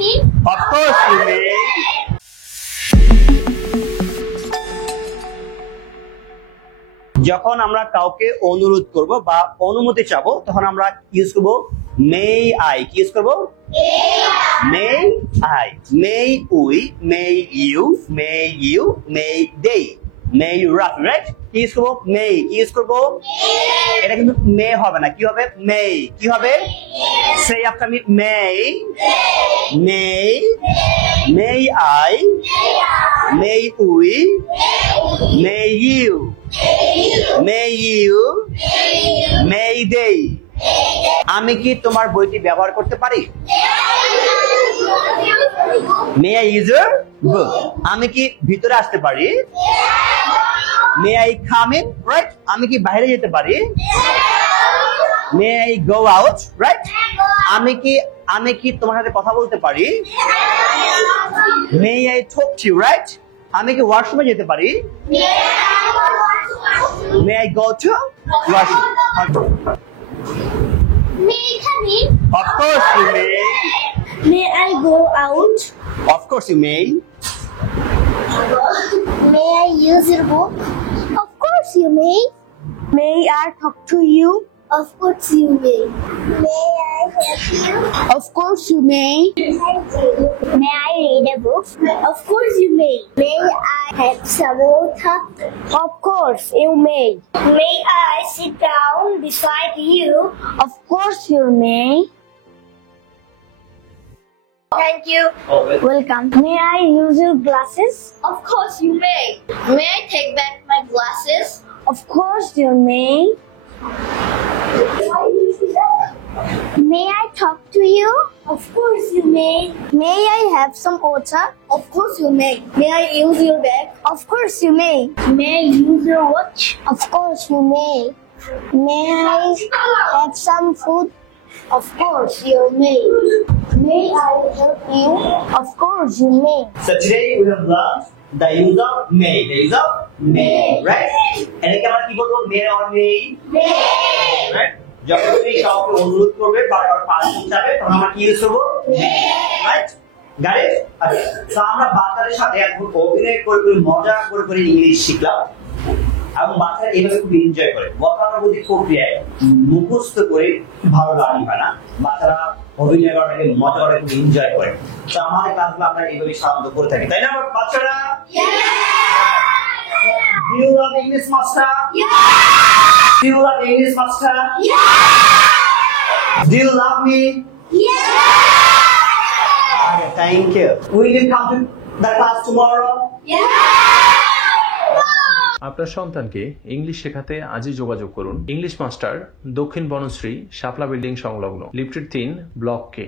me? Of course you may. যখন আমরা কাউকে অনুরোধ করব বা অনুমতি চাবো তখন আমরা ইউজ করব মে আই। কি ইউজ করব? May I, may we, may you, may you, may they, may you right? কি ইউজ করব? মে। কি ইউজ করব? এটা কিন্তু মে হবে না, কি হবে? মে। কি হবে? Say after me. May, may, may I, may we, may you, may you, may they। আমি কি তোমার বইটি ব্যবহার করতে পারি? may I use your book? আমি কি ভিতরে আসতে পারি? may I come in? right? আমি কি বাইরে যেতে পারি? may I go out? right? আমি কি তোমার সাথে কথা বলতে পারি? may I talk to you? right? আমি কি ওয়াশরুমে যেতে পারি? May I go to washroom? May I come in? Of course you may. May I go out? Of course you may. May I use your book? Of course you may. May I talk to you? Of course you may. May I help you? Of course you may. May I read a book? Of course you may. May I have some water? Of course you may. May I sit down beside you? Of course you may. Thank you. Welcome. May I use your glasses? Of course you may. May I take back my glasses? Of course you may. May I talk to you? Of course you may. May I have some water? Of course you may. May I use your bag? Of course you may. May I use your watch? Of course you may. May I have some food? Of course you may. May I help you? Of course you may. So today we have learned the use of may. The use of may, right? এটাকে আমরা কি বলবো? may or may? Right? যখন তুমি কাউকে অনুরোধ করবে বা কারোর পারমিশন চাবে তখন আমরা কি ইউজ করব? রাইট? Got it? আচ্ছা, তো আমরা বাচ্চাদের সাথে এখন অভিনয় করে করে মজা করে করে ইংলিশ শিখলাম এবং বাচ্চারা এইভাবে খুব এনজয় করে। গতানুগতিক প্রক্রিয়ায় মুখস্থ করে ভালো লার্নিং হয় না, বাচ্চারা অভিনয় করাটাকে মজা করে খুব এনজয় করে। তো আমাদের ক্লাসগুলো আমরা এইভাবে সাধারণত করে থাকি, তাই না বাচ্চারা? Do you love English master? Do you love English master? Do you love me? Okay, thank you. Will you come to the class tomorrow? আপনার সন্তানকে ইংলিশ শেখাতে আজই যোগাযোগ করুন ইংলিশ মাস্টার, দক্ষিণ বনশ্রী, শাপলা বিল্ডিং সংলগ্ন, লিফটেড 3, ব্লক কে।